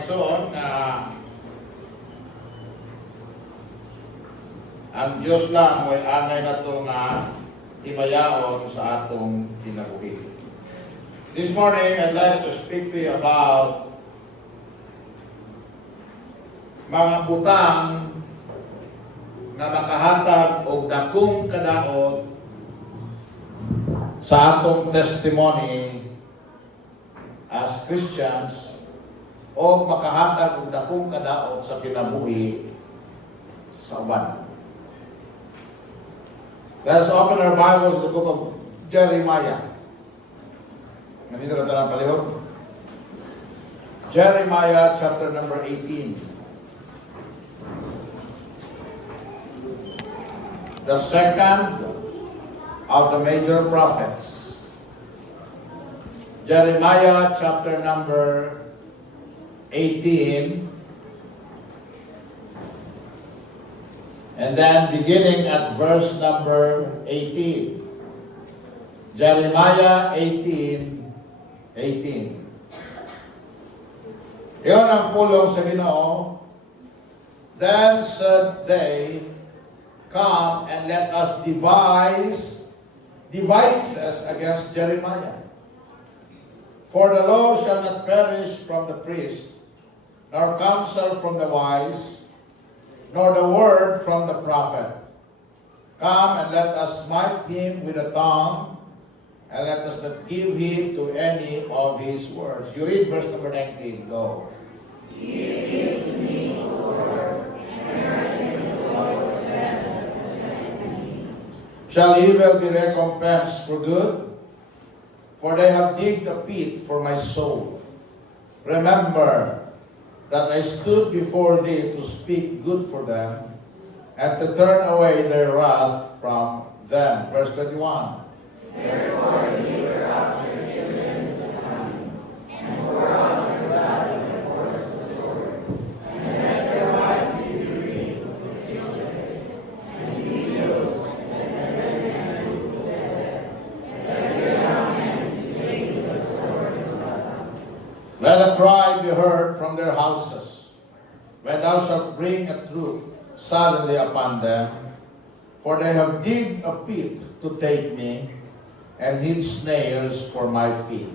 igsoon na ang Diyos lang mo'y angay na ito nga imayaon sa atong kinabuhi. This morning, I'd like to speak to you about mga butang na makahatag og dakong kadaot sa atong testimony as Christians o makahatag og dakong kadaot sa kinabuhi sa uban. Let's open our Bibles to the book of Jeremiah. Nandito na tayo palihog. Jeremiah chapter number 18. The second of the major prophets. Jeremiah chapter number 18. And then beginning at verse number 18. Jeremiah 18:18. Iyon ang pulong sa Ginoo. Then said they, "Come and let us devise devices against Jeremiah. For the law shall not perish from the priest, nor counsel from the wise, nor the word from the prophet. Come and let us smite him with a tongue, and let us not give heed to any of his words." You read verse number 19. Go. He gives me, Lord, and Shall evil be recompensed for good? For they have digged a pit for my soul. Remember that I stood before thee to speak good for them, and to turn away their wrath from them. Verse 21. therefore deliver up their children to the famine, and pour out their blood in the force of the sword, and let their wives be bereaved of their children, and widows, and let their men be put to death, and let their young men be slain with the sword and the battle. Let a cry be heard from their houses, when thou shalt bring a troop suddenly upon them, for they have digged a pit to take me, and hid snares for my feet.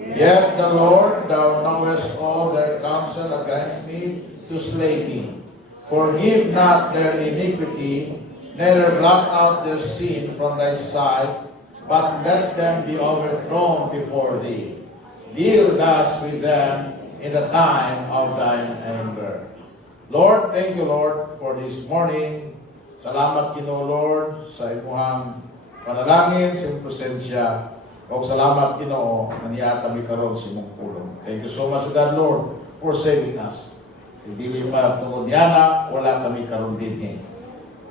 Yet the Lord, thou knowest all their counsel against me to slay me. Forgive not their iniquity, neither blot out their sin from thy sight, but let them be overthrown before thee. Deal thus with them in the time of thine anger. Lord, thank you, Lord, for this morning. Salamat, Ginoo, Lord, sa imuhang panalangin, sa iyong presensya. O salamat, Ginoo, na niya kami karon sa imong pulong. Thank you so much, God, Lord, for saving us. Hindi pa tungod niya wala kami karon din.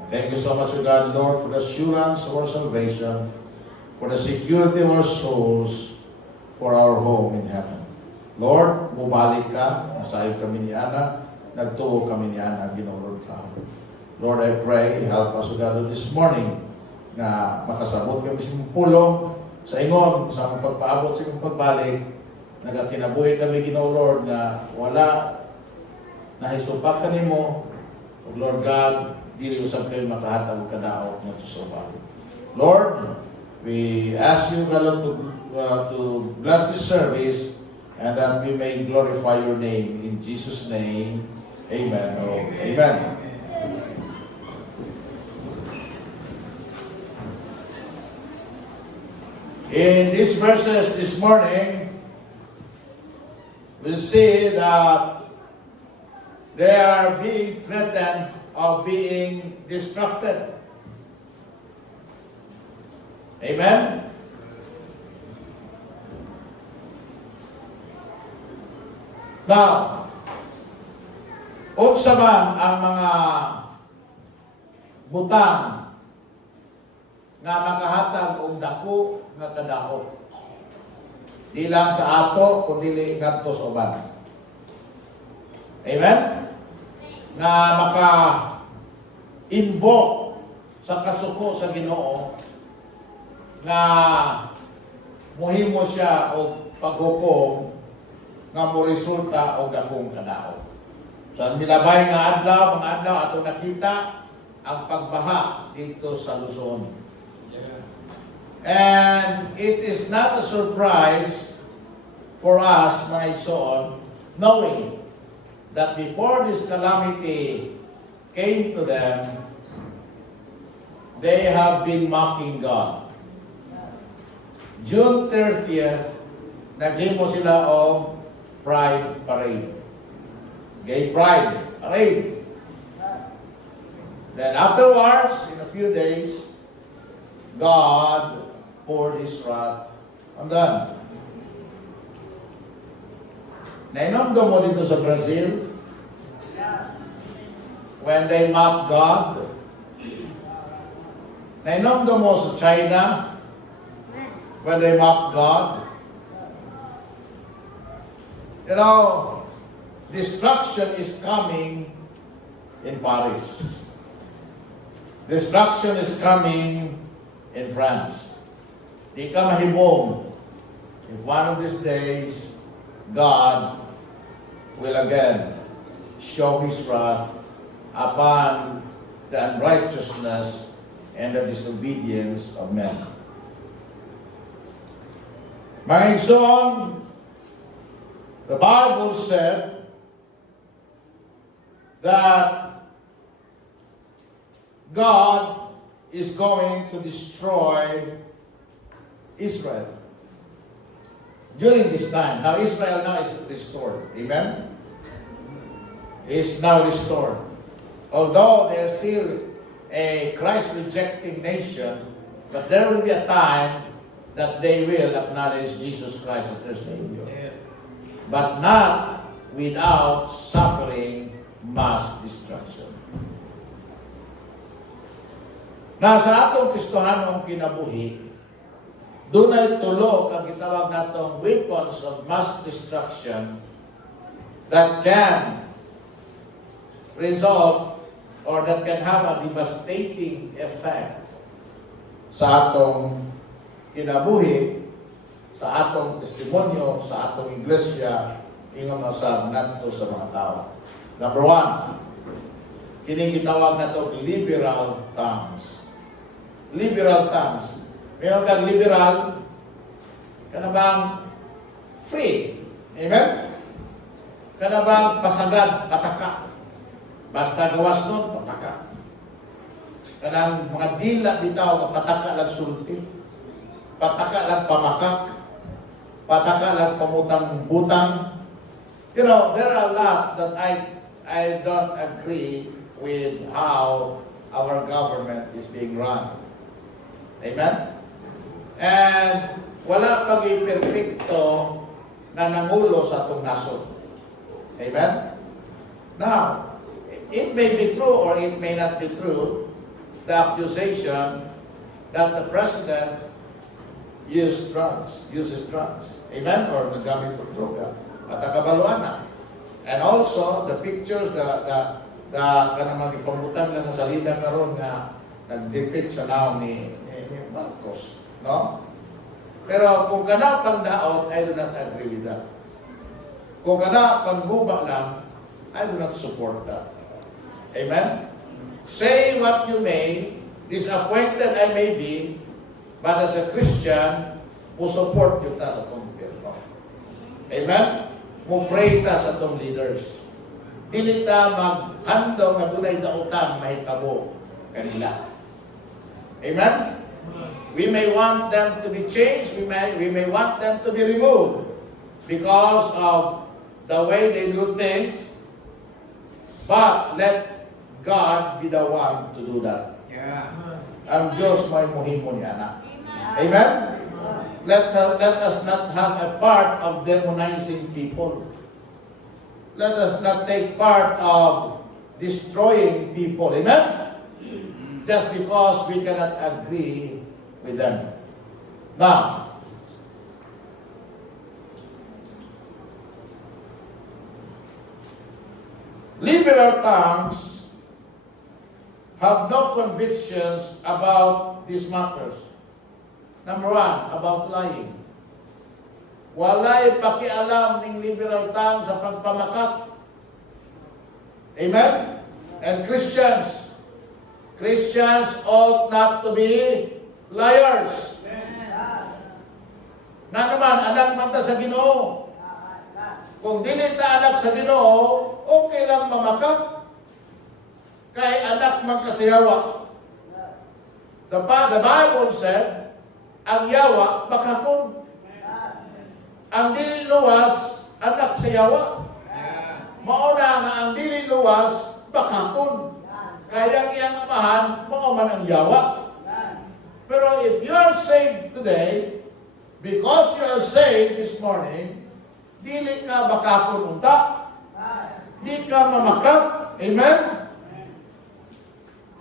Thank you so much, God, Lord, for the assurance of our salvation, for the security of our souls, for our home in heaven. Lord, bumalik ka, nasayo kami ni Ana, nagtuo kami ni Ana, ginulod ka. Lord, I pray, help us, God, this morning, na makasabot kami sa imong pulong, sa ingon, sa among pagpaabot, sa imong pagbalik, nagakinabuhi kami, Ginoo Lord, na wala, nahisupak ka nimo, Lord God, dili usab kayo makahatag kadaot nga sa uban. Lord, we ask you, God, to bless this service, and that we may glorify your name. In Jesus' name, amen. Oh, amen. In these verses this morning, we see that they are being threatened of being destructed. Amen? Now, unsa man ang mga butang na makahatag og dako nga kadaot. Di lang sa ato, kundi ngadto sa uban. Amen? Na maka-invoke sa kasuko sa Ginoo na muhimo siya og paghukom nga mo resulta o gakong kadaog. Sa milabay nga adlaw, mga adlaw ato nakita ang pagbaha dito sa Luzon. And it is not a surprise for us, mga igsoon, knowing that before this calamity came to them, they have been mocking God. June 30th, naghimo sila o Pride Parade. Gay Pride Parade. Then afterwards, in a few days, God poured His wrath on them. Nainomdom mo dito sa Brazil, when they mock God. Nainomdom mo sa China, when they mock God. You know, destruction is coming in Paris. Destruction is coming in France. Di ka mahibong if one of these days God will again show His wrath upon the unrighteousness and the disobedience of men. Mga igsoon, the Bible said that God is going to destroy Israel during this time. Now Israel now is restored. Amen? Is now restored. Although they are still a Christ-rejecting nation, but there will be a time that they will acknowledge Jesus Christ as their Savior. But not without suffering mass destruction. Nasa atong Kristohanong kinabuhi, dunay tulo ang gitawag natong weapons of mass destruction that can result or that can have a devastating effect sa atong kinabuhi, sa atong testimonyo, sa atong iglesia, ingon na sa nato sa mga tao. Number one, kining gitawag nato liberal tongues. Liberal tongues. Mayroon kang liberal, kana bang free? Amen? Kana bang pasagad, pataka? Basta gawas nun, pataka. Kanang mga dila bitaw, pataka lang sulti. Pataka lang pamakak. Pataka lang pamutang-butang. You know, there are a lot that I don't agree with how our government is being run. Amen? And wala pag-iperfecto na nangulo sa atong nasod. Amen? Now, it may be true or it may not be true, the accusation that the president uses drugs. Amen? Or nagamit ng droga. At nakabaluan na. And also, the pictures, the kanamang ipamutan na nasalida karon nga nag-depict sa naong ni Marcos. No? Pero kung kana pangdaot, I do not agree with that. Kung kana pangguba lang, I do not support that. Amen? Say what you may, disappointed I may be, but as a Christian, mo support yun ta sa itong gobyerno. Amen? Mo pray ta sa itong leaders. Dili ta maghandong nga dunay daotang mahitabo kanila. Amen? We may want them to be changed, we may want them to be removed because of the way they do things, but let God be the one to do that. Yeah. Ang Diyos may muhimo niya na. Amen? Let us not have a part of demonizing people. Let us not take part of destroying people. Amen? Just because we cannot agree with them. Now, liberal tongues have no convictions about these matters. Number one, about lying. walay pakialam ning liberal tongue sa pagpamakat. Amen? And Christians ought not to be liars. Na naman, anak man ta sa Ginoo. Kung dili ta anak sa Ginoo, okay lang mamakat. Kay anak man kasayawa. The Bible said, ang yawa, bakakon. Ang dili luwas, anak sa yawa. Mauna nga ang dili luwas, bakakon. Kaya iyang amahan, mauman ang yawa. Pero if you are saved today, because you are saved this morning, dili ka bakakon unta. Di ka mamakat. Amen?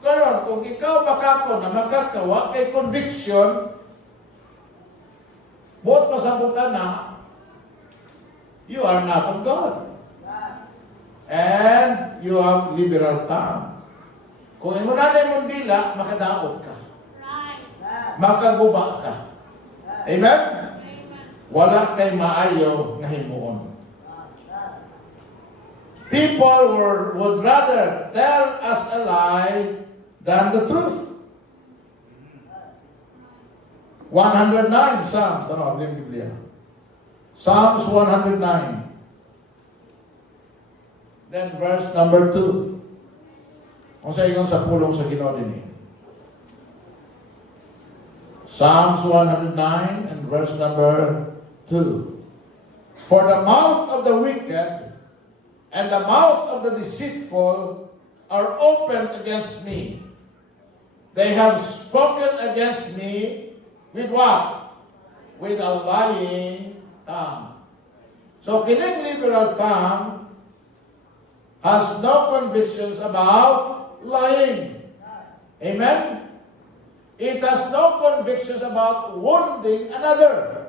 Karon, kung ikaw bakakon na magkakawa, kay conviction, buot pasabutan na, you are not of God. And you have liberal tongue. Kung imo na mong dila, makadaot ka. Makaguba ka. Amen? Wala kay maayo nga himuon. People would rather tell us a lie than the truth. 109 Psalms, ano, ang Biblia. Psalms 109. Then verse number 2. Kung sa iyon sa pulong sa Ginoo dinhi. Psalms 109 and verse number 2. For the mouth of the wicked and the mouth of the deceitful are opened against me. They have spoken against me with what? With a lying tongue. So, kining liberal tongue has no convictions about lying. Amen? It has no convictions about wounding another.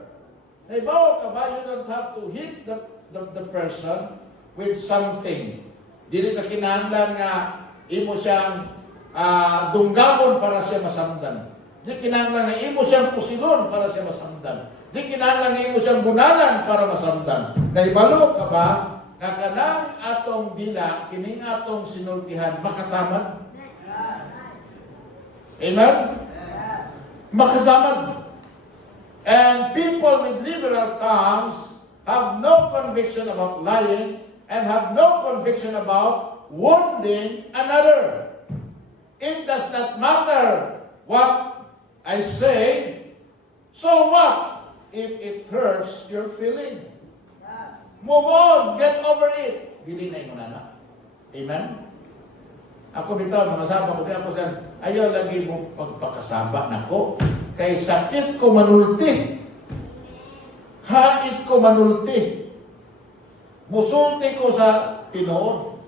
Naibaw ka ba, you don't have to hit the person with something. Dili ka kinahanglan nga imo siyang dunggamon para siya masamdan. Di kinahanglan nga imo siyang pusilon para siya masamdan. Di kinahanglan nga imo siyang bunalan para masamdan. Naibalo ka ba nga kanang atong dila, kining atong sinultihan, makasamad? Amen? Makasamad. And people with liberal tongues have no conviction about lying and have no conviction about wounding another. It does not matter what I say, so what if it hurts your feeling? Move on, get over it. Dili na yung nana. Amen? Ako bitaw, namasaba ko din ako dyan, ayaw lagi mo pagpakasaba na ko. Kay sakit ko manulti. Hait ko manulti. Musulti ko sa tinood.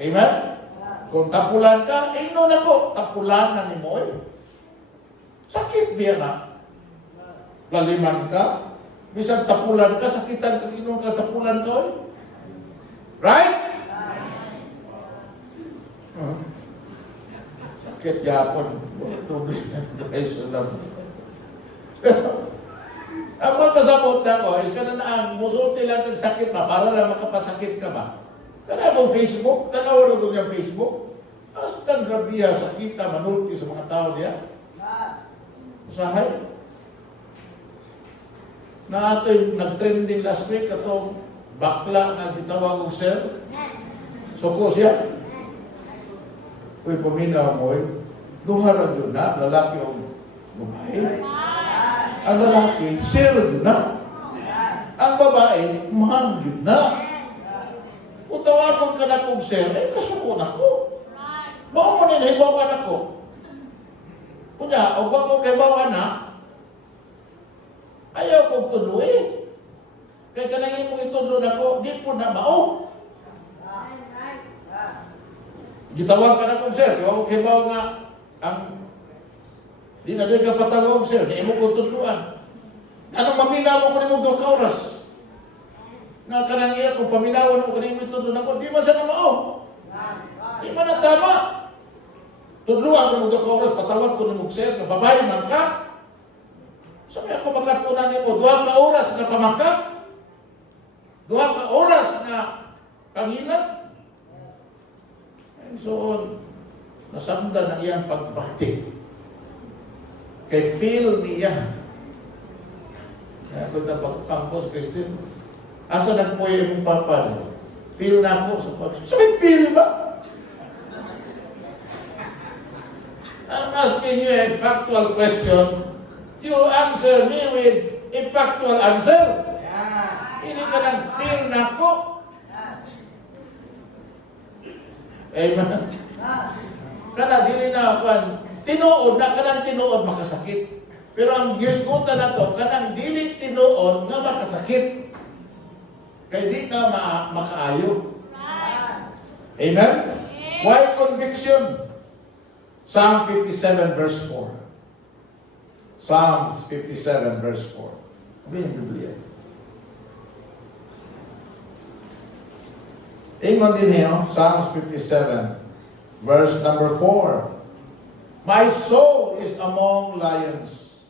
Amen? Kung tapulan ka, ino na ko, tapulan na ni mo eh. Sakit biya na. Laliman ka, bisag tapulan ka, sakitan ka, ino ka, tapulan ka eh. Right? Sakit yapon. Tubig na guys. Ang magpasabot na ko, is kananaan, musulti lang kang sakit pa, para lang makapasakit ka ba? Kana mo Facebook, tanaw rin yung Facebook. Hasta grabiya, sakita, manulti sa mga tao niya. Usahay. Na ito'y nag-trending last week, atong bakla na gitawag ng sir. Suko siya. Uy, paminaw mo eh. Duharan yun na, lalaki o babae. Ang lalaki, sir yun na. Ang babae, ma'am yun na. Kung tawagon ka na kong sir, eh, kasuko na ko. Baka mo nila, hibawan ako. Kunya, o baka ko hibawan na, ayaw kong tulo eh. Kaya kanangin mong itulo na ko, di po na mao. Gitawag ka na kong sir, kaya kong hibaw nga, ang di na din ka patawag sir, di mo kong tuluan. Anong maminaw mo ko ni mong 2 oras? Nga kanang iya, kung paminawan mo kanang itulo na ko, di man sa namao. Di man ang tama. Tuluan ko mo 2 oras, patawag ko ni mong sir, na babae man ka. So may ako pagkatunan nimo, 2 ka oras na pamakap, 2 ka oras na pangilan. And so on, nasamdan ang iyang pagbati. Kay feel niya. Kaya kung napagpangkos, Christine, asa nagpuyo yung papa niya? Feel na ako sa pag... Sabi, feel ba? I'm asking you a factual question. You answer me with a factual answer. Hindi ka nag-feel na ako. Amen. Kana, dili na ako. Tinuod na, kanang tinuod makasakit. Pero ang gisgutan na to, kanang dili tinuod nga makasakit. Kaya di ka makaayo. Amen? Why conviction? Psalm 57 verse 4. Psalms 57 verse 4. Ano yung Biblia? Ingon din niyo, Psalms 57 verse number 4. My soul is among lions,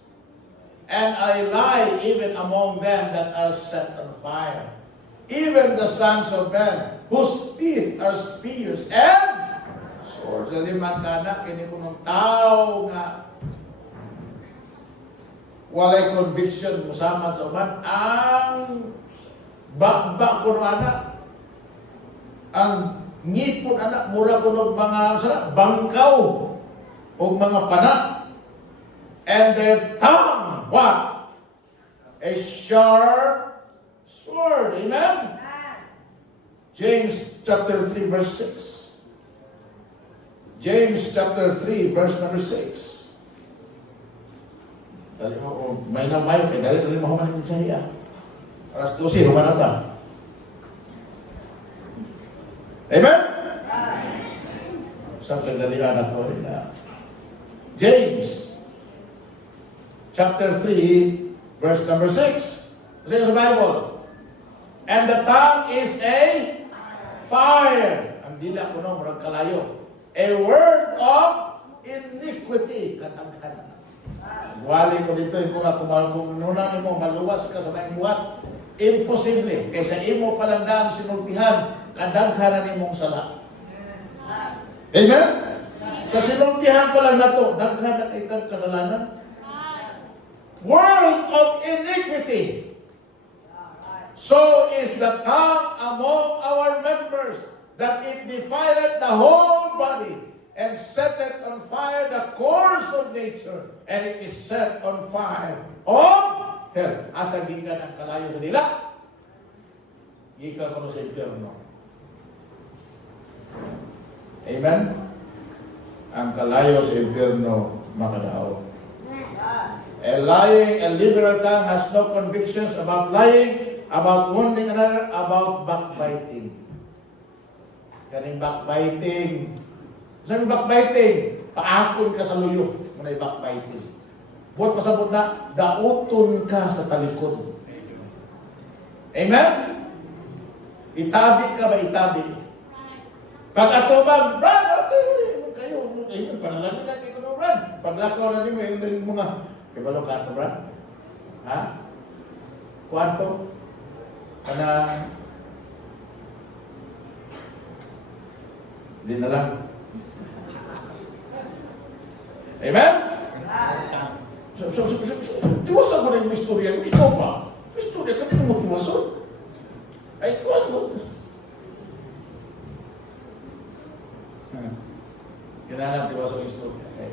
and I lie even among them that are set on fire. Even the sons of men, whose teeth are spears and swords. Liman na kini kunong tao nga walay conviction musama sa uban ang bakba kuno anak, ang ngipon anak mura kuno mga bangkaw o mga panak, and their tongue what? A sharp sword. Amen? James chapter 3 verse 6. James chapter 3 verse number 6. Dali mo, may namay, kaya dali mo humanin sa iya. Alas 12, humanan ta. Amen? Sampai dali anak ko na. James chapter 3 verse number 6. Kasi sa Bible. And the tongue is a fire. Ang dila ko no, murag kalayo. A word of iniquity. Katangkanan. Wali ko dito, kung nuna mo, maluwas ka sa may buhat. Imposible. Kaysa imo palandaan sinultihan, kadaghanan nimong sala. Amen? Sa sinultihan pa lang na to, daghanan itang kasalanan. Word of iniquity. So is the tongue among our members, that it defileth the whole body, and setteth on fire the course of nature, and it is set on fire of hell. Asa gikan ang kalayo sa dila? Gikan ko sa impyerno. Amen? Ang kalayo sa impyerno makadaog. A liberal tongue has no convictions about lying, about wounding another, about backbiting. Kaning backbiting. Saan yung backbiting? Paakon ka sa luyo. Muna yung backbiting. Buot pasabot na, dauton ka sa talikod. Amen? Itabi ka ba itabi? Pag atubang, Brad, kayo, panalangin natin ko no, Brad. Paglakaw na nimo, yung mga, kibalo ka ito, Brad? Ha? Kwanto? Hindi na lang. Amen? Tiwasan mo na yung istorya. Ikaw pa. Istorya ka din mo tiwasan. Ay, ito ano? Kinalang tiwasan yung istorya. Okay.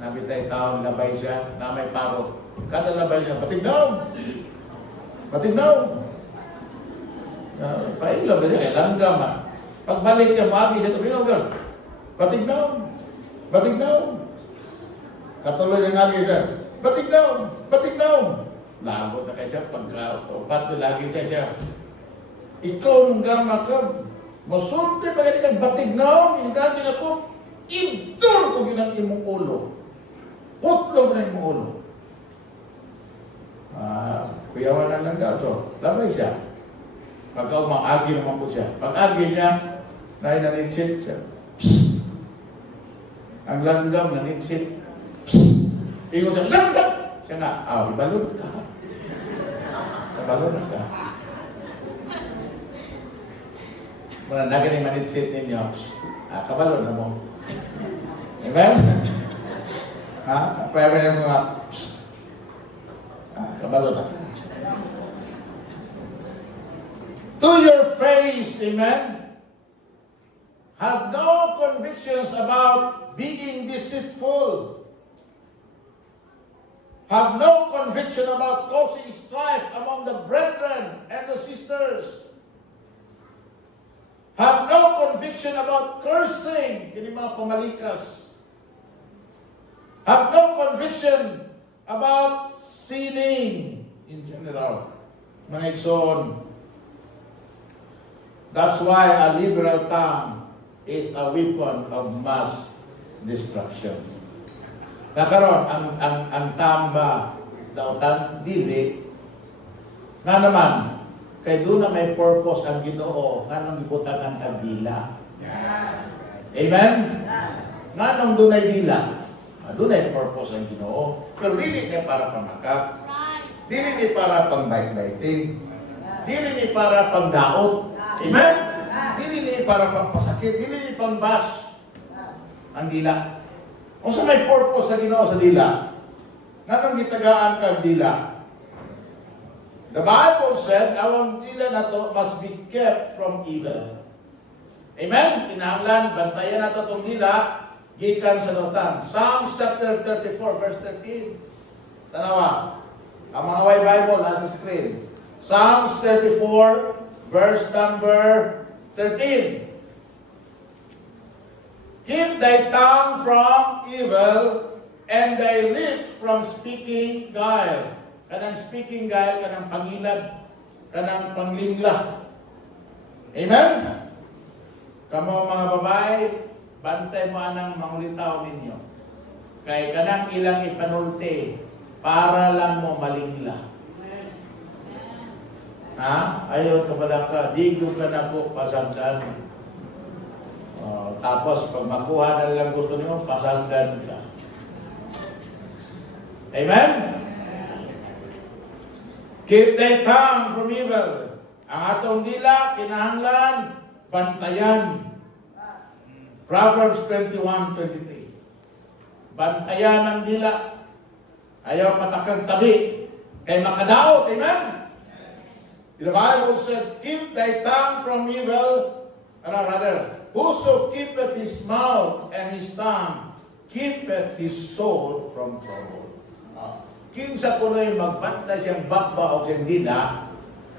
Nabitay taon, labay siya, na may parot. Kada labay niya, patignaw! Patignaw! Pailaw na siya, langgam ah. Pagbalik niya, mati siya, tumingin ka. Patignaw! Batignaw! Katuloy ng agi ka. Batignaw! Batignaw! Lagot na kayo siya, pagka-upat na lagi siya. Ikaw nung gama ka, masulti pa ganit kang batignaw, yung gagin ako, idol ko ginang imong ulo. Putlog na imong ulo. Kuyawan na lang daw. So, labay siya. Pagka umang-agi naman po siya. Pag-agi niya, naninitsit siya. Psst! Ang langgam naninitsit. Psst! Ingon siya, sap! Kaya nga, ibalon ka. Ibalon ka. Muna na ganing manitsit ninyo. Kabalon na mo. Amen? Pwede na mga kabalon na. To your face, amen? Have no convictions about being deceitful. Have no conviction about causing strife among the brethren and the sisters. Have no conviction about cursing, kini mga pamalikas. Have no conviction about sinning in general. Mga igsoon. That's why a liberal tongue is a weapon of mass destruction. Nakaroon, ang tamba, dautan, dili, nga naman, kay doon na may purpose ang Ginoo, nga nang ibutangan ang dila. Amen? Nga nang doon ay dila, doon ay purpose ang Ginoo. Pero dili niya para pamakak, dili niya para pang bike-biting, dili niya para pang daot. Amen? Dili niya para pang pasakit, dili niya pang bash ang dila. Kung sa may purpose sa Ginoo sa dila, nga nang gitagaan ka ang dila. The Bible said, awang dila na to must be kept from evil. Amen? Kinahanglan, bantayan nato itong dila, gikan sa lautan. Psalms chapter 34, verse 13. Tanawa, ang mga white Bible nasa screen. Psalms 34, verse number 13. Keep thy tongue from evil, and thy lips from speaking guile. Kanang speaking guile, kanang pangilad, kanang panglingla. Amen? Kamo mga babae, bantay mo anang mangulitaw ninyo. Kay kanang ilang ipanulti, para lang mo malingla. Ayaw ka pala ka, digo ka na po, pasagdan. Tapos, pag makuha na lang gusto niyo, pasagdan ka. Amen? Keep thy tongue from evil. Ang atong dila, kinahanglan, bantayan. Proverbs 21:23. Bantayan ang dila. Ayaw patakang tabi. Kay makadaot. Amen? The Bible said, keep thy tongue from evil. Whoso keepeth his mouth and his tongue, keepeth his soul from trouble. Kinsa kuno'y magbantay siyang bakba o siyang dila,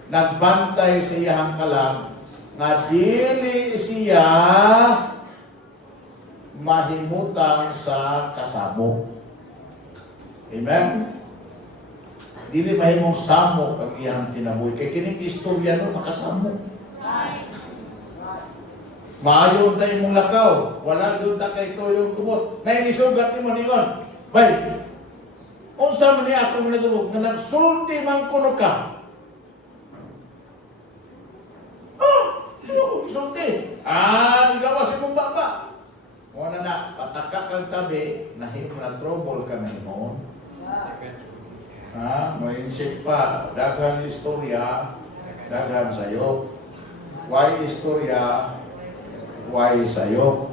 nagbantay sa iyang kalam, nga dili siya mahimutang sa kasamo. Amen? Dili mahimong samo pag iyang tinabuhi. Kaya kining istorya no, makasamo. Maayon tayo mong lakaw. Wala doon ta kay tuyong kumot. Nainisugat ni mo niyon. Bay, unsa man niya akong nagulog na nagsulti man kuno ka. Sulti. Igawas imong baba. Muna na, pataka kang tabi, nahim na trouble ka na mo. May insik pa, daghan istorya, daghan sayo. Why istorya? Why sayo?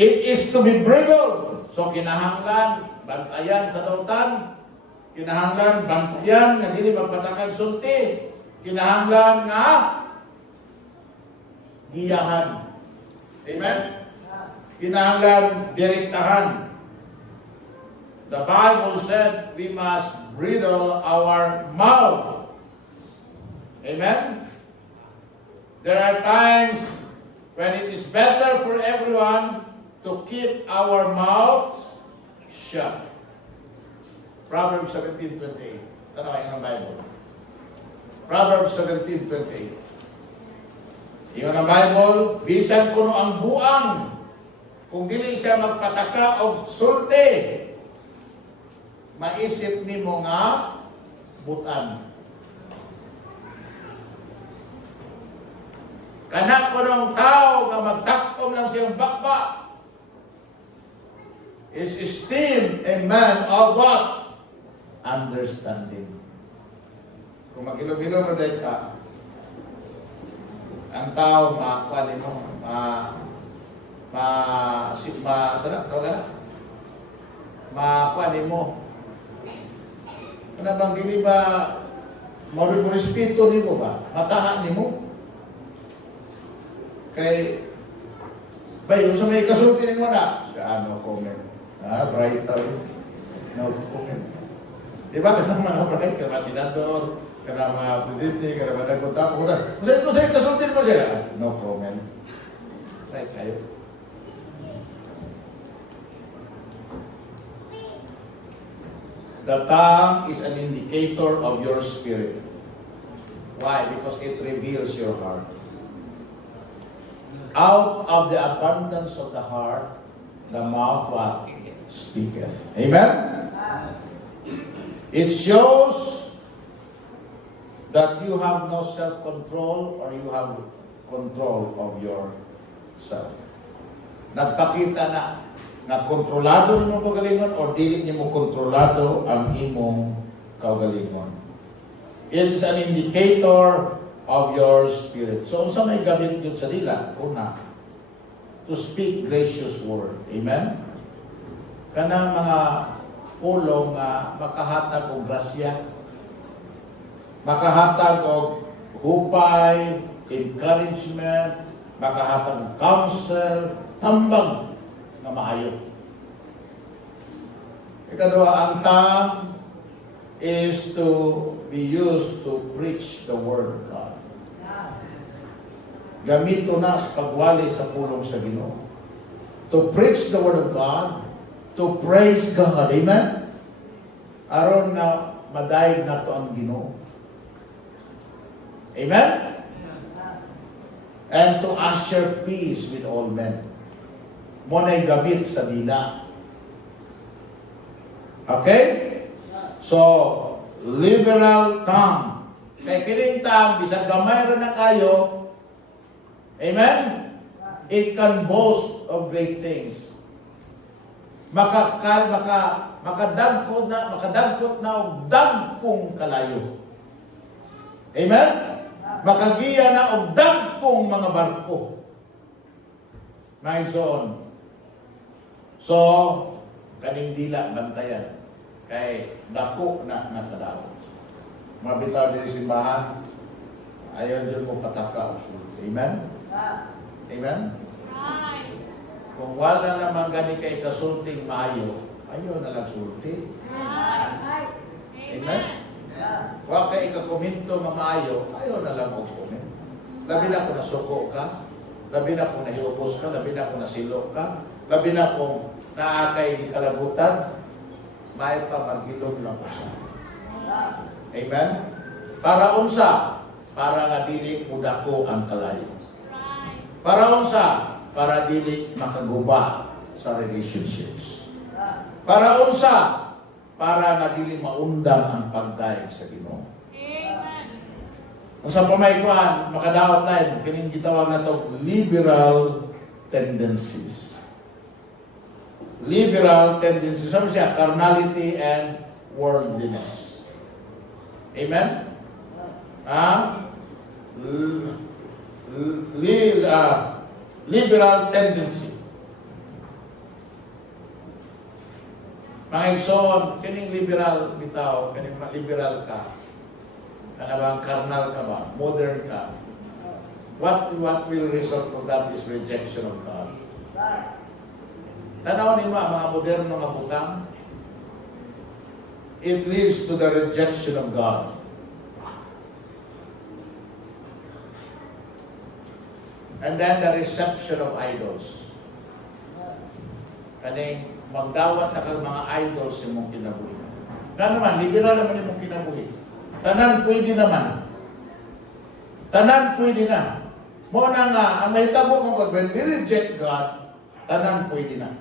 It is to be bridled. So kinahanglan, bantayan sa dautan. Kinahanglan, bantayan, nga dili magpatakan sulti. Kinahanglan nga giyahan. Amen? Kinahanglan direktahan. The Bible said we must bridle our mouth. Amen? There are times when it is better for everyone to keep our mouths shut. Proverbs 17:28. Tanawin ang Bible. Proverbs 17:28. Iyon ang Bible, bisan kuno ang buang, kung dili siya magpataka og sulti, maisip nimo nga butan. Kana kunong tao nga magtak dakom lang siyang bakba. Is esteemed a man of what? Understanding. Kung magilom-ilom na dahil ka, ang tao, makakuha mo, sarap, tawag na? Makakuha mo. Ano bang dili ba, respeto ni mo ba? Mataha ni mo? Kay, bay, sa may kasulti mo na? No comment. Bright tao yun. No comment. Di ba? Kaya mga bright, kaya mga senador, kaya mga presidente, kaya mga nagpunta. Kung sa'yo kasulti mo siya? No comment. Right kayo. The tongue is an indicator of your spirit. Why? Because it reveals your heart. Out of the abundance of the heart, the mouth what? Speaketh. Amen? It shows that you have no self-control or you have control of yourself. Nagpakita na kontrolado mo kagalingon o dili nimo kontrolado ang imong kagalingon. It is an indicator of your spirit. So, unsa may gamit yun sa dila? Una, to speak gracious word. Amen? Kanang mga pulong nga makahatag og grasya, makahatag og hupay, encouragement, makahatag og counsel, tambag na maayo. Ikaduha, ang tongue is to be used to preach the word of God. Gamito na sa pagwali sa pulong sa Ginoo. To preach the word of God, to praise God. Amen? Aron na madayeg na to ang Ginoo. Amen? And to usher peace with all men. Muna'y gamit sa dila. Okay? So, liberal tongue. Kaya kining tongue, bisag gamay rin na kayo, amen? It can boast of great things. Makadagkot na og dagkong kalayo. Amen? Makagiya na og dagkong mga barko. Maysoon. So, kaning dila bantayan kay dako na nakadaw. Mga bitaw din simbahan, ayaw din mo pataka. Amen? Amen? Kung wala naman gani kay kasulting maayo, ayaw na lang sulti. Amen? Huwag kay ikakomento nga maayo, ayaw na lang mag-comment. Labi na kung nasuko ka, labi na kung nahiupos ka, labi na kung nasilo ka, labi na kung naakay di kalabutan, may pa maghilom lang usa. Amen? Para unsa? Para nga dili mudako ang kalayo. Para unsa? Para dili makaguba sa relationships. Para unsa? Para nga dili maundang ang pagdaig sa Ginoo. Amen. Unsa pa may kuan, makadawat na kining gitawag na to liberal tendencies. Liberal tendencies. Sabi siya, carnality and worldliness. Amen? Liberal tendency. Mga igsoon, kining liberal bitaw, kining liberal ka. Ano ba, carnal ka ba? Modern ka. What will result from that is rejection of God. Tanaw ni mga moderno nga butang, it leads to the rejection of God. And then the reception of idols. Kaning magdawat na kang mga idols sa mong kinabuhi. Nga naman, liberal naman yung mong kinabuhi. Tanan pwede naman. Tanan pwede na. Muna nga, ang mahitabo mo God, when we reject God, tanan pwede na.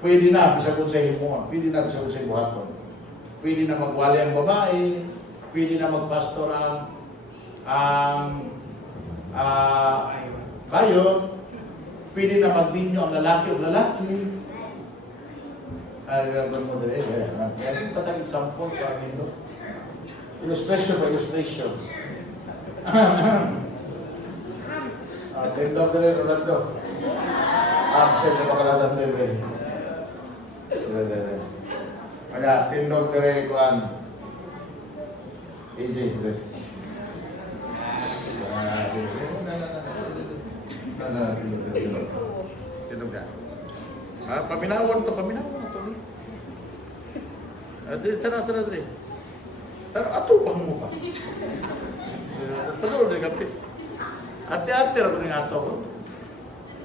Pwede na, bisa kung sa himuan. Pwede na, bisa kung sa buhaton. Pwede na magwali ang babae. Pwede na magpastor ang Kayo, pwede na magbinyo ang lalaki o lalaki. Alam mo dali, yan tatang example pa nito. Illustration by illustration. Tindog dali, Rolando. Absent na makalasan dali. Kaya, tindog dali, kuhan. AJ, dali. Tindog ka. Paminawan to. Tara. Ato pa mo ba? Padul din kapit. Arte-arte ako rin ato ko.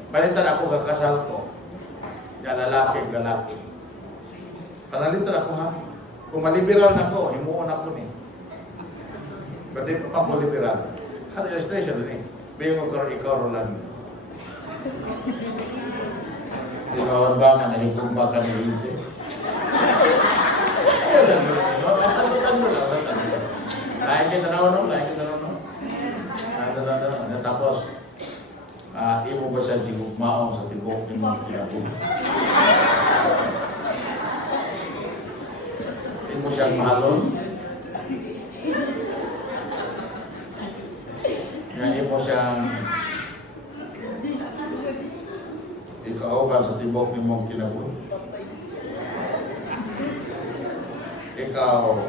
Palitan ako kakasal ko. Yan lalaki. Panalitan ako ha. Kung maliberal na ko, himuon ako ni. Pwede pa pang liberal. Ano yung station din eh. Bayo mo karoon ikaw, Rolando. Ikaw ba nga nahigong ba ka ni EJ? Tando lang. Lain kita no. Tapos, imo ba siya maong sa tibok ni mga kinabog? Imo siyang mahalon? Imo siyang ikaw ba sa tibok ni mga kinabog? Ikaw,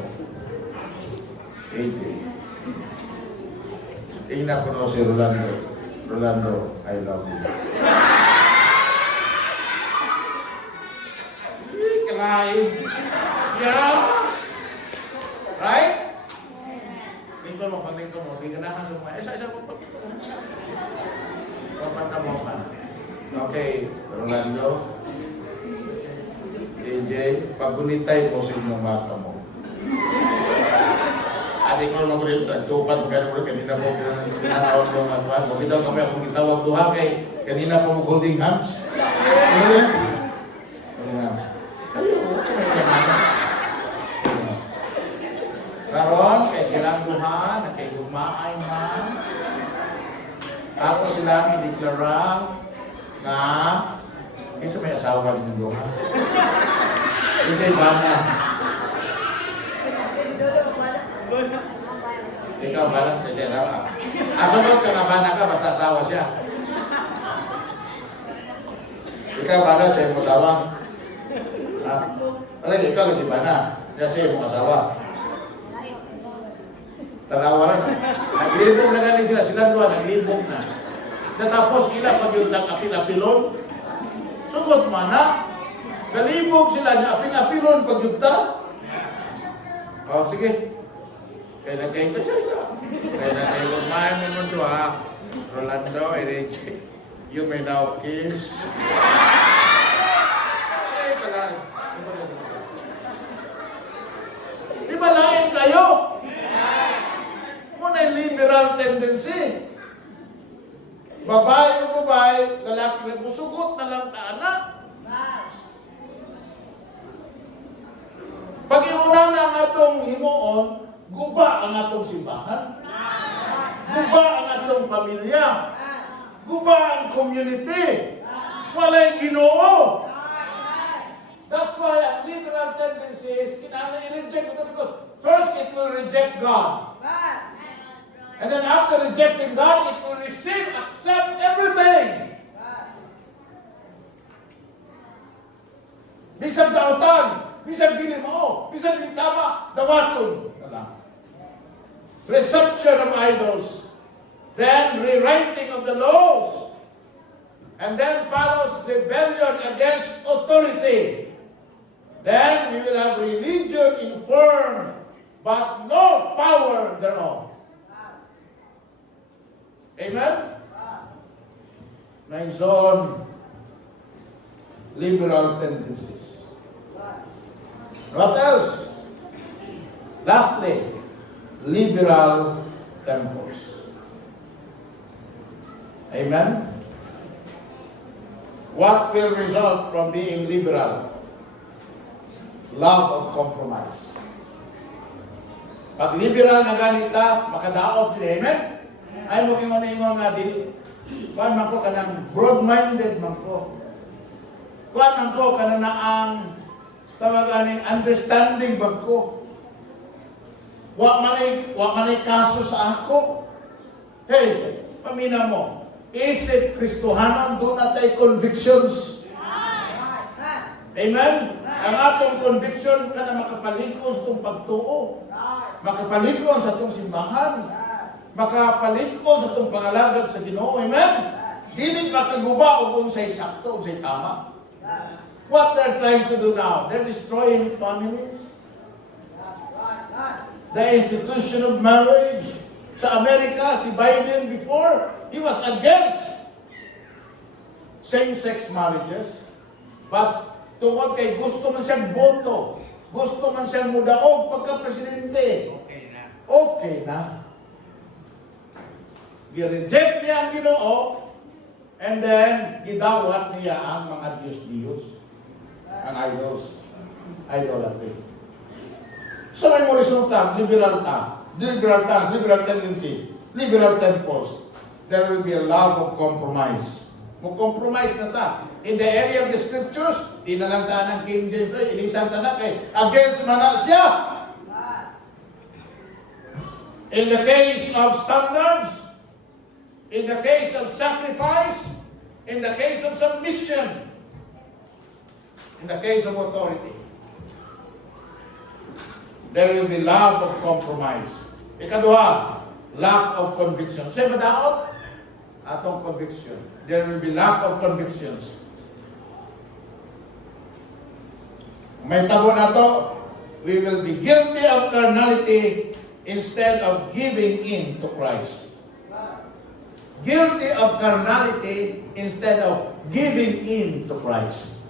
AJ. Tingnan ko no si Rolando. Rolando, I love you. Kalahin. Yeah. Right? Lingkon mo. Di ka naman sumaya. Isa mo pa. Papata mo pa. Okay, Rolando. AJ, pagunitay mo sa inyong mata mo. Adik ko naman rin, nagtupan ko gano'n kanina po pinanawag ko nga tuwan. Huwag daw kami akong itawag duha kay kanina po mo holding hands. Ano yan? Holding hands. Karon, kay silang duha, nakigugmaay man. Tapos silang ideklara na isa may asawa rin yung duha. Isa yung bana. Ikaw bala, kasi asawa. Asunod ka na bana ka, basta asawa siya. Ikaw bala, siya yung asawa. Alay, ikaw lagi bana, siya yung asawa. Tanawaran na. Naglibog na galing sila dua, naglibog na. Natapos kila pag yung apil-apilon, sugod man na. Nalibog sila niya, apil-apilon pag yung sige. Kaya na kayo kumain mo mundo ha. Rolando, Eric, you may now kiss. Di ba lain kayo? Muna yung liberal tendency. Babae o babae, lalaki na busugot na lang ta anak. Pag iuna na ang atong himuon, guba ang atong simbahan. Guba ang atong pamilya. Guba ang community. Walay Ginoo. That's why ang liberal tendencies, kinahanglan i-reject ito because first it will reject God. And then after rejecting God, it will receive, accept everything. Bisag dautan, bisag dili mo, bisag di tama, dawaton. Reception of idols, then rewriting of the laws, and then follows rebellion against authority. Then we will have religion informed, but no power thereof. Amen? Naison liberal tendencies. What else? Lastly, liberal temples. Amen? What will result from being liberal? Love of compromise. Pag liberal na ganita, makadaot din. Amen? Ay mo ingon nga dili. Kuan man ko kanang broad-minded man ko. Kuan man ko kanang ang tawag aning understanding bag ko. Wa manay kaso sa ako. Hey, pamina mo. Isip Kristohanon doon natay convictions. Amen? Ang atong conviction ka na makapaliko sa itong pagtuo. Makapaliko sa itong simbahan. Makapaliko sa itong pangalagad sa Ginoo. Amen? Dili makaguba o kung sa'y sakto o sa'y tama. What they're trying to do now, they're destroying families. The institution of marriage. Sa Amerika, si Biden before, he was against same-sex marriages. But tungkol kay gusto man siyang boto, gusto man siyang mudaog pagka-presidente, okay na. Gi-reject niya ang Ginoo, and then gidawat niya ang mga Diyos-Diyos, ang idolatry. So may mo resulta, liberal tendency, liberal temples. There will be a love of compromise. Mag-compromise na ta. In the area of the scriptures, di na lang ta ng King James, ilisan ta na kay against man na siya. In the case of standards, in the case of sacrifice, in the case of submission, in the case of authority, there will be love of compromise. Ikaduha, lack of conviction. Sa madaot, atong conviction. There will be lack of convictions. May tabo na to, we will be guilty of carnality instead of giving in to Christ. Guilty of carnality instead of giving in to Christ.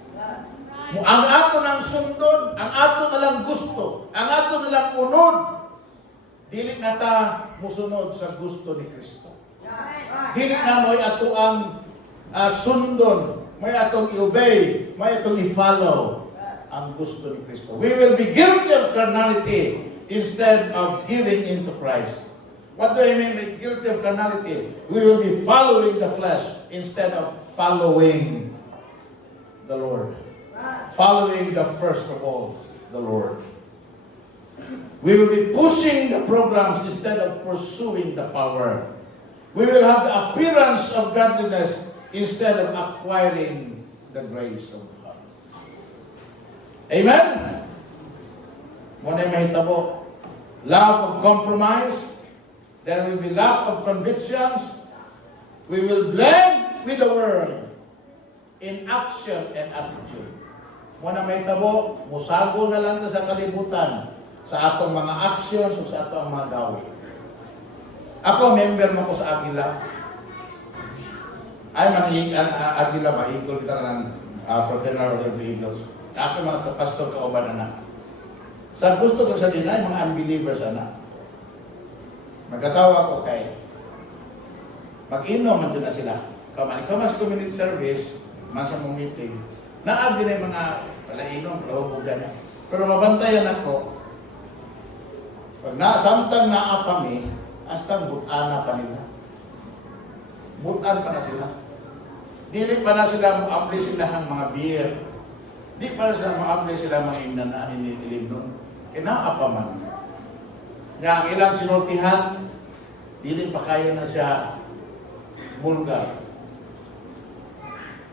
Ang ato ng sundon, ang ato na lang gusto, ang ato na lang unod, dili na ta musunod sa gusto ni Kristo. Dili na mo'y ato ang sundon, may atong i-obey, may atong i-follow ang gusto ni Kristo. We will be guilty of carnality instead of giving in to Christ. What do I mean by guilty of carnality? We will be following the flesh instead of following the Lord. Following the first of all, the Lord. We will be pushing the programs instead of pursuing the power. We will have the appearance of godliness instead of acquiring the grace of God. Amen? Muna may mahitabo. Love of compromise. There will be lack of convictions. We will blend with the world in action and attitude. Muna may tabo, musago na lang sa kalibutan sa atong mga actions o sa atong mga gawin. Ako, member mo ko sa Agila. Ay, Agila ba? Eagle kita ng Fraternal Order of the Eagles. Ako mga kapastor kauban na. Sa gusto ko sa dinay, mga unbelievers na. Magkatawa ko kay mag-inom man na sila. Kamas community service, masa mong meeting, naagi na yung mga palainom, palahubugan na. Pero mabantayan ako, pag samtang naapami, hasta butana pa nila. Butan pa na sila. Dili pa na sila mo-apply sila ng mga beer. Di pa na sila mo-apply sila mga imnana, inilim nun. Kinaapaman. Nga ang ilang sinultihan, dili pa kayo na siya bulgar.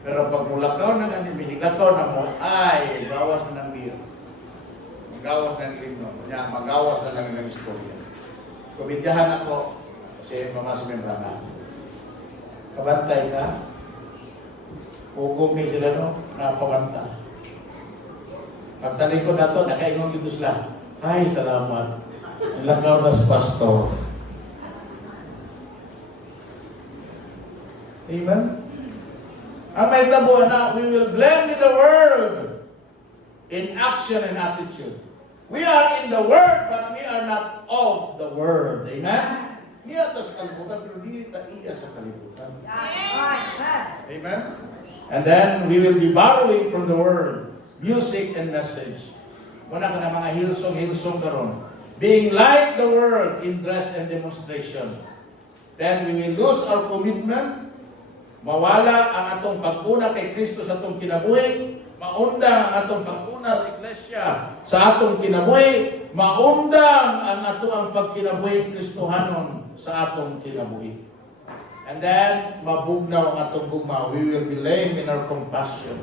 Pero pag mulakaw na ganyan, binigataw na mo, ay, gawas na ng beer. Magawas na ng limno. Kanya, magawas na lang ng istorya. Kubidyahan ako, kasi mama si Membrana. Kabantay ka, ugumi sila no, napabanta. Pagtalikod na to, nakaingon dito sila. Ay, salamat. Nilakaw na si pastor. Amen? Ang may tabo na, we will blend with the world in action and attitude. We are in the Word, but we are not of the world. Amen? Niya ta sa kalibutan, pero dili ta iya sa kalibutan. Amen? And then, we will be borrowing from the world, music and message. Muna ka na mga hilsong karon. Being like the world in dress and demonstration. then we will lose our commitment, mawala ang atong pag-una kay Kristo sa atong kinabuhi, maundang ang atong pag-una sa iglesia sa atong kinabuhi, maundang ang atong pagkinabuhi Kristohanon sa atong kinabuhi. And then, mabugnaw ang atong gugma. We will be lame in our compassion.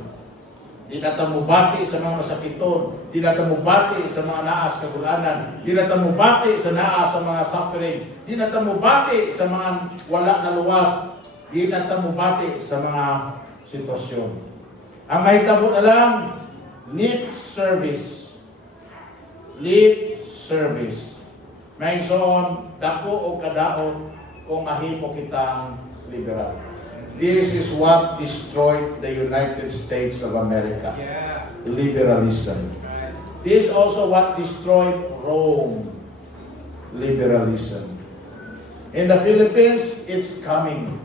Di natin mubati sa mga masakiton. Di natin mubati sa mga naas kagulanan. Di natin mubati sa naas sa mga suffering. Di natin mubati sa mga wala na luwas. Di natin mubati sa mga sitwasyon. Ang mahitabo na lang, lip service. Lip service. May soon, dako o kadaot kung mahimo kitang liberal. This is what destroyed the United States of America. Liberalism. This is also what destroyed Rome. Liberalism. In the Philippines, it's coming.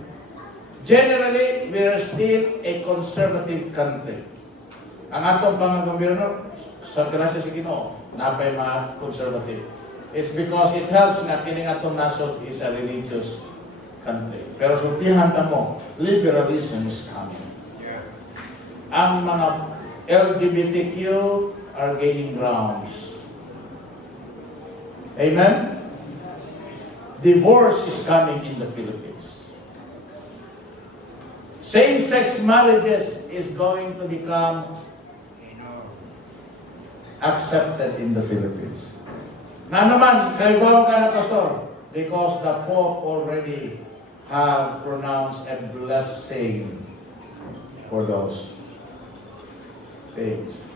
Generally, we are still a conservative country. Ang atong pangagobyerno, sa grasya sa Ginoo, napay mga conservative. It's because it helps na kining atong nasod is a religious country. Pero sultihan ta mo, liberalism is coming. Ang mga LGBTQ are gaining grounds. Amen? Divorce is coming in the Philippines. Same-sex marriages is going to become accepted in the Philippines. Na naman, kaibaw ka na, Pastor, because the Pope already have pronounced a blessing for those things.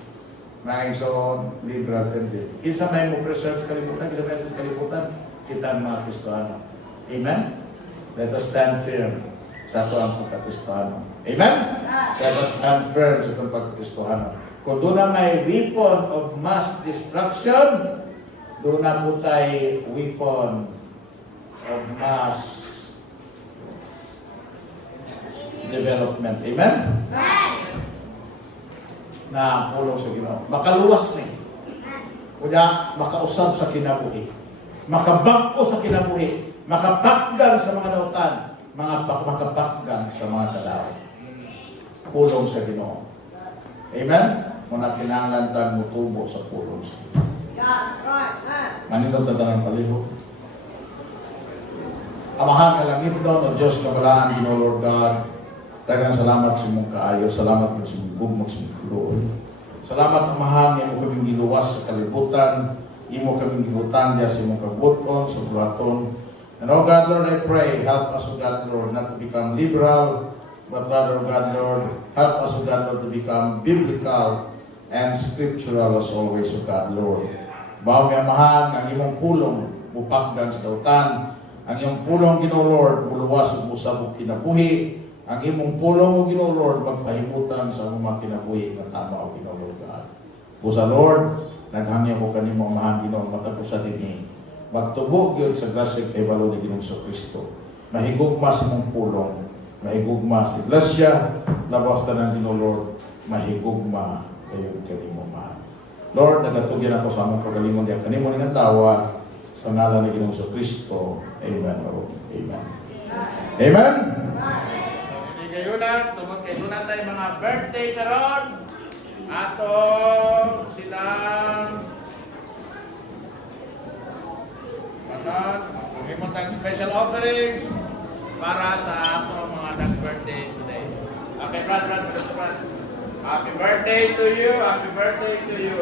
Mga igsoon, liberal tendency. Isa may mo preserve sa kalibutan, isa may sa kalibutan, kita ang mga Kristohano. Amen? Let us stand firm sa ito ang pagka-Kristohano. Amen? Let us stand firm sa itong pagka-Kristohano. Kung doon na may weapon of mass destruction, doon na po tayo weapon of mass development. Amen? Na pulong sa Ginoo. Makaluwas ni. Kunya, makausap sa kinabuhi. Makabangko sa kinabuhi. Makapakgang sa mga nautan. Makapakgang sa mga kalaw. Pulong sa Ginoo. Amen? Muna kinahanglan tang mutubo sa pulong sa Ginoo. Manindot na tanang palihog. Amahan ka langit doon, o Diyos na balaan, Ginoo Lord God. Daghang salamat sa mong kaayo, salamat sa mong bugmok sa mong kuloon. Salamat, Amahan, imo kaming giluwas sa kalibutan, imo kaming gibutan diya sa mong kabuton, sa buraton. And oh God, Lord, I pray, help us, O God, Lord, not to become liberal, but rather, O God, Lord, help us, O God, Lord, to become biblical and scriptural as always, O God, Lord. Bawo nga Amahan, ang imong pulong, mupakdan sa dautan, ang iyong pulong, Ginoo Lord, muluwas ug musabog kinabuhi. Ang imong pulong, O Ginoo Lord, magpahimutan sa mga kinabuhi nga tama, O Ginoo Lord God. Busa Lord, naghangya ko kanimo Amahan, Ginoo, matapos sa dinhi. Magtubog gyud sa grasya kay balo ni Ginoong Kristo. Mahigugma sa imong pulong, mahigugma sa iglesia, labas tanan Ginoo Lord, mahigugma kayo kanimo Amahan. Lord, nagatugyan ako sa among kagalingon diya kanimo ning tawa sa ngalan ni Ginoong Kristo. Amen. Lord. Amen. Amen. Hindi kayo na, tungod kayo na tayo mga birthday karon. Atong silang magimotang special offerings para sa atong mga nag-birthday today. Okay, Brad. Happy birthday to you. Happy birthday to you.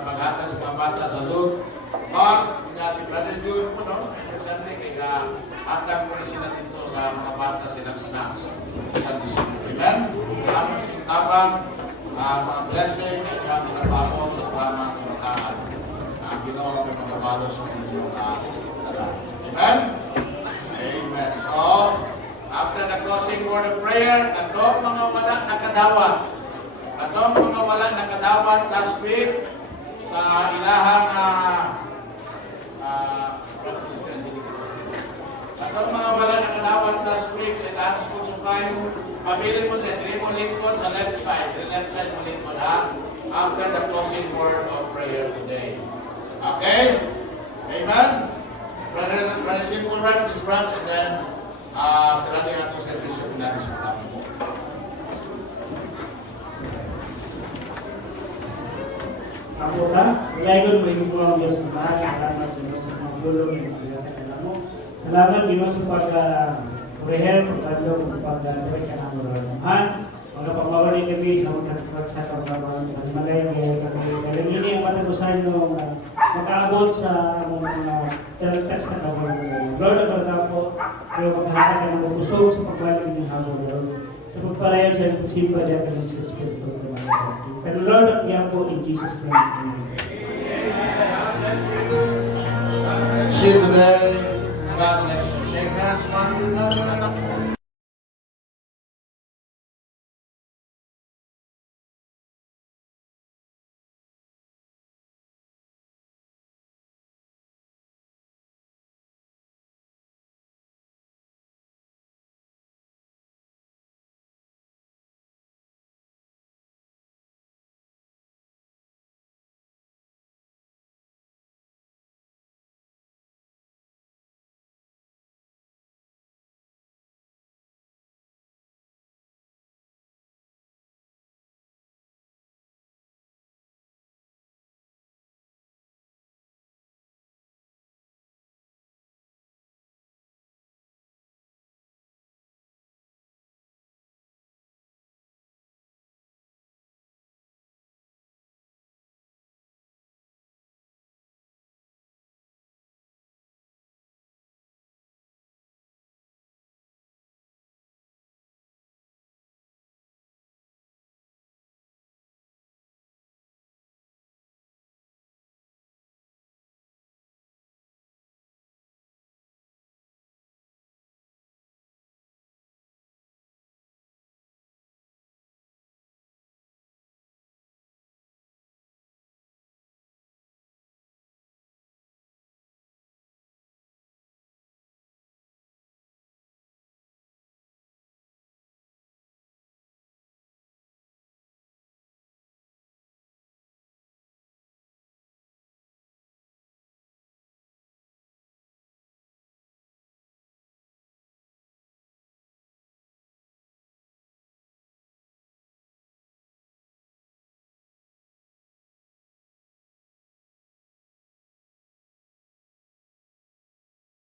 sa paghatag sa mga bata sa loot. At si Brother June po, no? Presente, kaya hatag po rin sila dito sa mga bata silang snacks sa distrito. Amen? Salamat sa inyong tabang, mga blessing, ay kami nababot sa mga kamataan. Ang Ginoo may magabalos sa inyong lahat. Amen? Amen. So, after the closing word of prayer, katong mga wala nakadawat. Katong mga wala nakadawat last week sa ilahang katong mga wala nakadawat last week sa ilahang school supplies, pamili mo din, hindi mo lingkod sa left side. The left side mo lingkod ha? After the closing word of prayer today. Okay? Amen? Brother Simple Run, please run, and then sila din ang service yung natin sa tapo mo. Ako ka, ilayon mo yung mga Diyos sa lahat. Salamat Diyos sa mga tulong ng pagkakala mo. Salamat Diyos sa pag-rehel, pagkadlong, pag-direct ka ng maranahan. Mga pagmawali kami sa mga sa pagmawali ng magay kami kalingini ang matagusan nyo makaabot sa mga text na kawal. Lord, ang pagkapo, kayo magkakata ka ng usog sa pagbalik ng habol, Lord. Sa pagpalayan sa pagsimpa niya ka ng sa Espiritu. Pero Lord, ang niya po in Jesus' name. See you today.